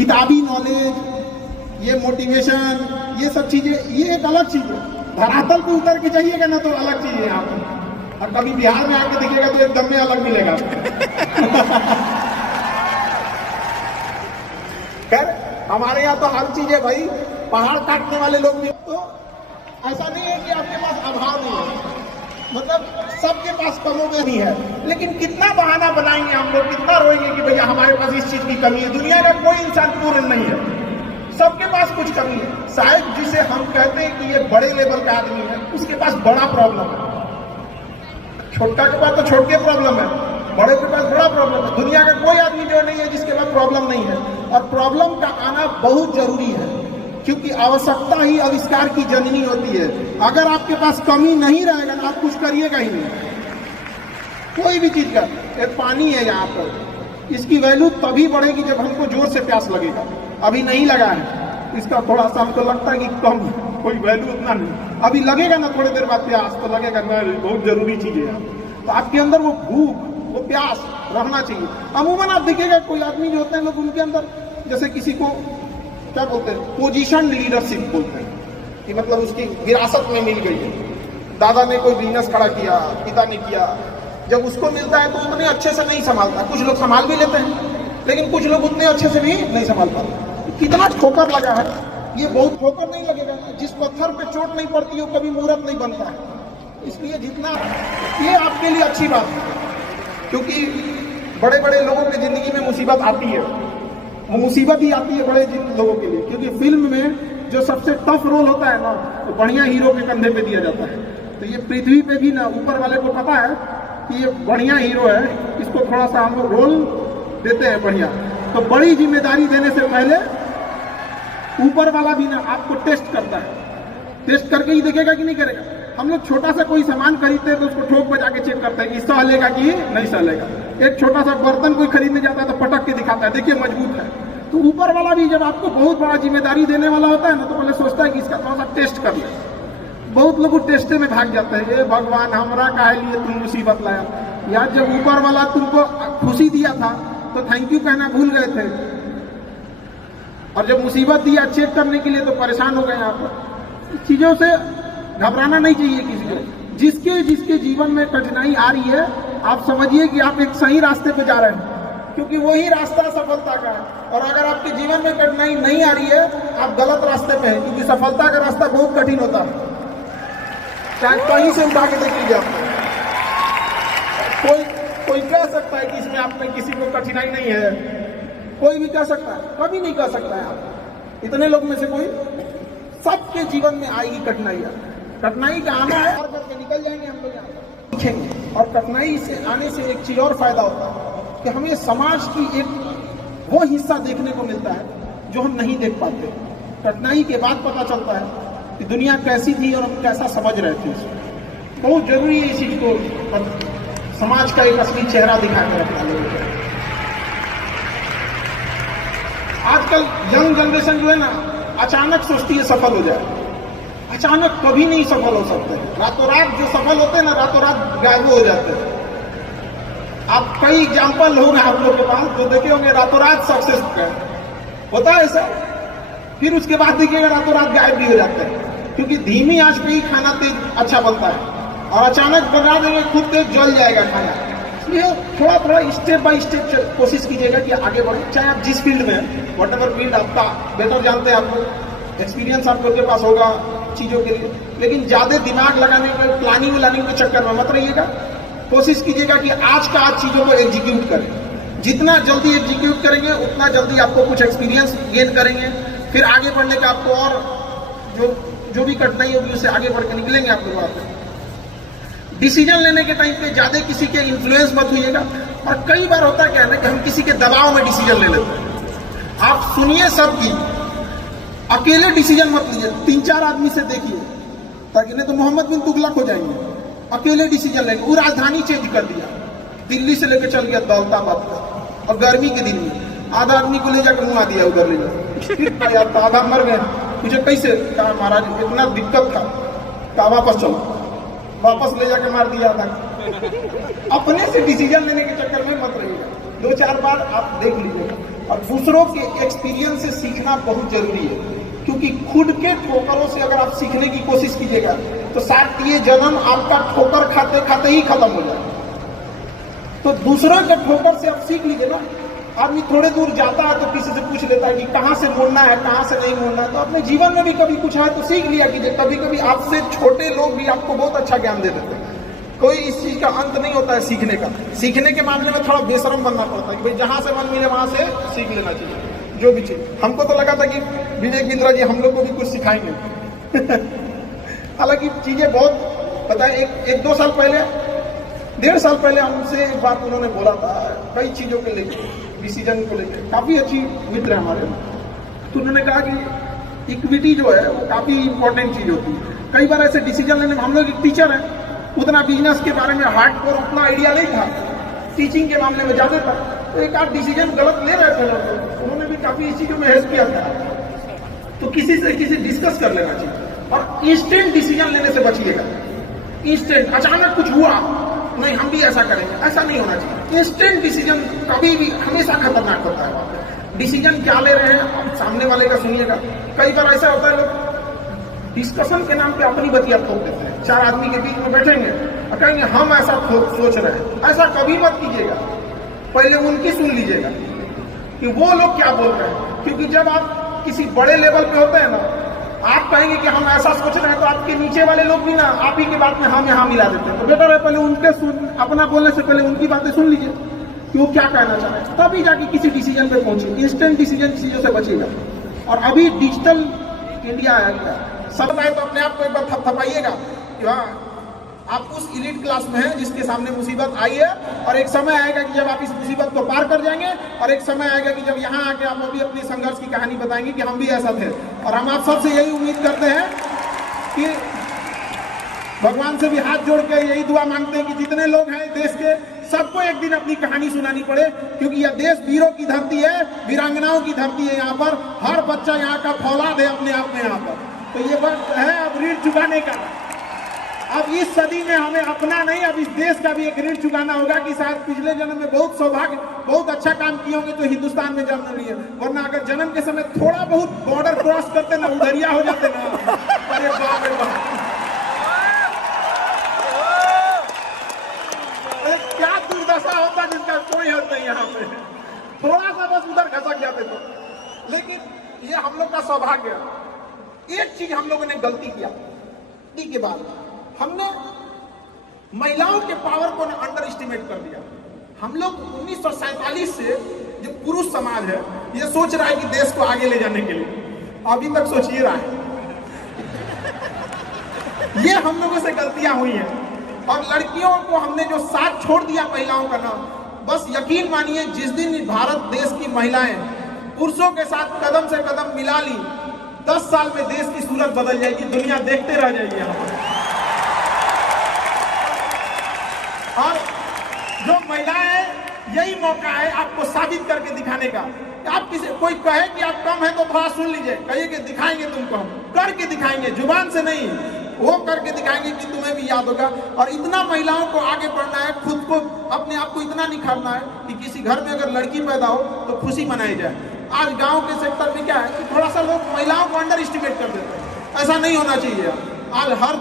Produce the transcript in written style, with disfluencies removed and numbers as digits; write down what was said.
किताबी नॉलेज, ये मोटिवेशन, ये सब चीजें, ये एक अलग चीज है। धरातल पे उतर के जाइएगा ना तो अलग चीज है यहाँ पर, और कभी बिहार में आके देखिएगा तो एकदम में अलग मिलेगा। खैर हमारे यहाँ तो हर चीज है भाई, पहाड़ काटने वाले लोग भी, तो ऐसा नहीं है कि आपके पास अभाव नहीं है, मतलब सबके पास कमोबेश ही है। लेकिन कितना बहाना बनाएंगे हम लोग, कितना रोएंगे कि भैया हमारे पास इस चीज की कमी है। दुनिया का कोई इंसान पूर्ण नहीं है, सबके पास कुछ कमी है। शायद जिसे हम कहते हैं कि ये बड़े लेवल का आदमी है, उसके पास बड़ा प्रॉब्लम है। छोटा के पास तो छोटे प्रॉब्लम है, बड़े के पास बड़ा प्रॉब्लम है। दुनिया का कोई आदमी जो नहीं है जिसके पास प्रॉब्लम नहीं है। और प्रॉब्लम का आना बहुत जरूरी है, क्योंकि आवश्यकता ही आविष्कार की जननी होती है। अगर आपके पास कमी नहीं रहेगा तो आप कुछ करिएगा ही नहीं, कोई भी चीज का। एक पानी है यहाँ पर, इसकी वैल्यू तभी बढ़ेगी जब हमको जोर से प्यास लगेगा। अभी नहीं लगा है, इसका थोड़ा सा हमको लगता है कि कम, कोई वैल्यू उतना नहीं। अभी लगेगा ना थोड़ी देर बाद प्यास, तो लगेगा ना बहुत जरूरी चीज है। तो आपके अंदर वो भूख, वो प्यास रहना चाहिए। अमूमन आप देखिएगा कोई आदमी जो होते हैं लोग, उनके अंदर जैसे किसी को क्या बोलते हैं, पोजीशन लीडरशिप बोलते हैं, कि मतलब उसकी विरासत में मिल गई है। दादा ने कोई बिजनेस खड़ा किया, पिता ने किया, जब उसको मिलता है तो उतने अच्छे से नहीं संभालता। कुछ लोग संभाल भी लेते हैं, लेकिन कुछ लोग उतने अच्छे से भी नहीं संभाल पाते। कितना ठोकर लगा है, ये बहुत ठोकर नहीं लगेगा। जिस पत्थर पे चोट नहीं पड़ती वो कभी मूर्त नहीं बनता है। इसलिए जितना, ये आपके लिए अच्छी बात है, क्योंकि बड़े बड़े लोगों की जिंदगी में मुसीबत आती है, वो मुसीबत ही आती है बड़े लोगों के लिए। क्योंकि फिल्म में जो सबसे टफ रोल होता है ना, तो बढ़िया हीरो के कंधे पे दिया जाता है। तो ये पृथ्वी पे भी ना ऊपर वाले को पता है कि ये बढ़िया हीरो है, इसको थोड़ा सा हम लोग रोल देते हैं बढ़िया। तो बड़ी जिम्मेदारी देने से पहले ऊपर वाला भी ना आपको टेस्ट करता है, टेस्ट करके ही देखेगा कि नहीं करेगा। हम लोग छोटा सा कोई सामान खरीदते हैं तो उसको ठोक बजा के चेक करते हैं कि सहलेगा कि नहीं सहलेगा। एक छोटा सा बर्तन कोई खरीदने जाता है तो पटक के दिखाता है, देखिए मजबूत है। तो ऊपर वाला भी जब आपको बहुत बड़ा जिम्मेदारी देने वाला होता है ना, तो पहले सोचता है कि इसका थोड़ा सा टेस्ट कर ले। बहुत लोग टेस्टे में भाग जाते हैं, ये भगवान हमरा काहे लिए तुम मुसीबत लाया। यार जब ऊपर वाला तुमको खुशी दिया था तो थैंक यू कहना भूल गए थे, और जब मुसीबत दिया चेक करने के लिए तो परेशान हो गए। आप चीजों से घबराना नहीं चाहिए किसी को। जिसके जिसके जीवन में कठिनाई आ रही है, आप समझिए कि आप एक सही रास्ते पे जा रहे हैं, क्योंकि वही रास्ता सफलता का है। और अगर आपके जीवन में कठिनाई नहीं आ रही है, आप गलत रास्ते पे हैं, क्योंकि सफलता का रास्ता बहुत कठिन होता है। चाहे कहीं से उठा के देख लीजिए आप, कोई कह सकता है कि इसमें आप में किसी को कठिनाई नहीं है, कोई भी कह सकता है, कभी नहीं कह सकता है आप। इतने लोग में से कोई, सबके जीवन में आएगी कठिनाइयां। कठिनाई का आना है, और करके निकल जाएंगे हम लोग, यहाँ सीखेंगे। और कठिनाई से आने से एक चीज और फायदा होता है कि हमें समाज की एक वो हिस्सा देखने को मिलता है जो हम नहीं देख पाते। कठिनाई के बाद पता चलता है कि दुनिया कैसी थी और हम कैसा समझ रहे थे। बहुत जरूरी है इस चीज को, समाज का एक असली चेहरा दिखा कर रखना लोगों को। आजकल यंग जनरेशन जो है ना, अचानक सोचती है सफल हो जाए। अचानक कभी नहीं सफल हो सकते। रातों रात जो सफल होते हैं ना, रातों रात गायब हो जाते हैं। आप कई एग्जाम्पल होंगे आप लोगों के पास जो देखे होंगे, रातों रात सक्सेस होता है ऐसा, फिर उसके बाद देखिएगा रातों रात गायब भी हो जाते हैं। क्योंकि धीमी आंच पे ही खाना तेज अच्छा बनता है, और अचानक बना देंगे खुद तेज जल जाएगा खाना। इसलिए थोड़ा थोड़ा स्टेप बाय स्टेप कोशिश कीजिएगा कि आगे बढ़े। चाहे आप जिस फील्ड में, वट एवर फील्ड आपका बेटर जानते हैं, आप लोग एक्सपीरियंस आप लोग के पास होगा चीजों के लिए। लेकिन ज्यादा दिमाग लगाने में, प्लानिंग व्लानिंग के चक्कर में मत रहिएगा। कोशिश कीजिएगा कि आज का आज चीजों को एग्जीक्यूट करें। जितना जल्दी एग्जीक्यूट करेंगे उतना जल्दी आपको कुछ एक्सपीरियंस गेन करेंगे। फिर आगे बढ़ने का आपको और जो भी कठिनाई होगी उससे आगे बढ़ के निकलेंगे आप लोग। वहां पे डिसीजन लेने के टाइम पे ज्यादा किसी के इन्फ्लुएंस मत होइएगा। और कई बार होता क्या है ना कि हम किसी के दबाव में डिसीजन ले लेते हैं। आप सुनिए सबकी, अकेले डिसीजन मत लीजिए, 3-4 आदमी से देखिए, ताकि नहीं तो मोहम्मद बिन तुगलक हो जाएंगे। अकेले डिसीजन लेंगे। वो राजधानी चेंज कर दिया, दिल्ली से लेकर चल गया दौलताबाद, और गर्मी के दिन में आधा आदमी को ले जाकर घुमा दिया उधर ले जाकर। यार आधा मर गए, मुझे कैसे? कहा महाराज इतना दिक्कत था, कहा वापस चलो, वापस ले जाकर मार दिया था। अपने से डिसीजन लेने के चक्कर में मत रहिएगा। 2-4 बार आप देख लीजिएगा। और दूसरों के एक्सपीरियंस से सीखना बहुत जरूरी है, क्योंकि खुद के ठोकरों से अगर आप सीखने की कोशिश कीजिएगा तो शायद ये जन्म आपका ठोकर खाते खाते ही खत्म हो जाए। तो दूसरों के ठोकर से आप सीख लीजिए ना। आदमी थोड़े दूर जाता है तो किसी से पूछ लेता है कि कहाँ से मुड़ना है, कहाँ से नहीं मुड़ना है। तो अपने जीवन में भी कभी कुछ है तो सीख लिया कीजिए। कभी कभी आपसे छोटे लोग भी आपको बहुत अच्छा ज्ञान दे देते हैं। कोई इस चीज का अंत नहीं होता है सीखने का। सीखने के मामले में थोड़ा बेशरम बनना पड़ता है कि भाई जहां से मन मिले वहां से सीख लेना चाहिए जो भी चीज। हमको तो लगा था कि विवेक बिंद्रा जी हम लोग को भी कुछ सिखाएंगे। हालांकि चीजें बहुत पता है। एक 2 साल पहले, 1.5 साल पहले हमसे एक बात उन्होंने बोला था कई चीजों के लेकर, डिसीजन को लेकर। काफी अच्छी मित्र है हमारे। तो उन्होंने कहा कि इक्विटी जो है वो काफी इंपॉर्टेंट चीज होती है। कई बार ऐसे डिसीजन लेने में, हम लोग एक टीचर है, उतना बिजनेस के बारे में हार्डकोर उतना आइडिया नहीं था, टीचिंग के मामले में ज्यादा था। तो एक आध डिसीजन गलत ले रहे थे लोग, उन्होंने भी काफी इस चीजों में हेल्प किया था। तो किसी से डिस्कस कर लेना चाहिए और इंस्टेंट डिसीजन लेने से बचिएगा। इंस्टेंट अचानक कुछ हुआ, नहीं हम भी ऐसा करेंगे, ऐसा नहीं होना चाहिए। इंस्टेंट डिसीजन कभी भी हमेशा खतरनाक होता है। डिसीजन क्या ले रहे हैं आप सामने वाले का सुनिएगा। कई बार ऐसा होता है लोग डिस्कशन के नाम पे अपनी बतिया ठोक देते हैं। 4 आदमी के बीच में बैठेंगे और कहेंगे हम ऐसा सोच रहे हैं। ऐसा कभी मत कीजिएगा, पहले उनकी सुन लीजिएगा कि वो लोग क्या बोल रहे हैं। क्योंकि जब आप किसी बड़े लेवल पे होते हैं ना, आप कहेंगे कि हम ऐसा सोच रहे हैं तो आपके नीचे वाले लोग भी ना आप ही के बात में हम यहाँ मिला देते हैं। तो बेटर है पहले उनके अपना बोलने से पहले उनकी बातें सुन लीजिए कि वो क्या कहना चाह रहे हैं, तभी जाके किसी डिसीजन पे पहुंचे। इंस्टेंट डिसीजन चीजों से बचिएगा। और अभी डिजिटल इंडिया आ गया, सब आए तो अपने आप को एक बार थपथपाइएगा कि हाँ आप उस इलीट क्लास में हैं जिसके सामने मुसीबत आई है। और एक समय आएगा कि जब आप इस मुसीबत को पार कर जाएंगे, और एक समय आएगा कि जब यहाँ आके आप अभी अपनी संघर्ष की कहानी बताएंगे कि हम भी ऐसा थे। और हम आप सबसे यही उम्मीद करते हैं कि भगवान से भी हाथ जोड़ के यही दुआ मांगते हैं कि जितने लोग हैं देश के, सबको एक दिन अपनी कहानी सुनानी पड़े। क्योंकि यह देश वीरों की धरती है, वीरांगनाओं की धरती है। यहाँ पर हर बच्चा यहाँ का फौलाद है अपने आप में। यहाँ पर तो ये वक्त है अब ऋण चुकाने का। अब इस सदी में हमें अपना नहीं, अब इस देश का भी एक ऋण चुकाना होगा कि शायद पिछले जन्म में बहुत सौभाग्य, बहुत अच्छा काम किए होंगे तो हिंदुस्तान में जन्म लिए। वरना अगर जन्म के समय थोड़ा बहुत बॉर्डर क्रॉस करते ना, उधरिया हो जाते ना, अरे बाप रे बाप, क्या दुर्दशा होता जिसका कोई हद नहीं। यहाँ पे थोड़ा सा बस उधर खसक जाते तो। लेकिन ये हम लोग का सौभाग्य है। एक चीज हम लोगों ने गलती किया के बाद, हमने महिलाओं के पावर को अंडर एस्टिमेट कर दिया। हम लोग 1947 से जो पुरुष समाज है ये सोच रहा है कि देश को आगे ले जाने के लिए, अभी तक सोच ही रहा है। ये हम लोगों से गलतियां हुई हैं। और लड़कियों को हमने जो साथ छोड़ दिया महिलाओं का नाम, बस यकीन मानिए जिस दिन भारत देश की महिलाएं पुरुषों के साथ कदम से कदम मिला ली, 10 साल में देश की सूरत बदल जाएगी, दुनिया देखते रह जाएगी यहाँ पर। और जो महिलाएं, यही मौका है आपको साबित करके दिखाने का। आप किसी कोई कहे कि आप कम है तो थोड़ा सुन लीजिए, कहिए कि दिखाएंगे तुमको, हम करके दिखाएंगे, जुबान से नहीं, वो करके दिखाएंगे कि तुम्हें भी याद होगा। और इतना महिलाओं को आगे बढ़ना है, खुद को अपने आप को इतना निखारना है कि किसी घर में अगर लड़की पैदा हो तो खुशी मनाई जाए। आज गांव के सेक्टर में क्या है कि थोड़ा सा लोग महिलाओं को अंडर एस्टिमेट कर देते हैं। ऐसा नहीं होना चाहिए। आज हर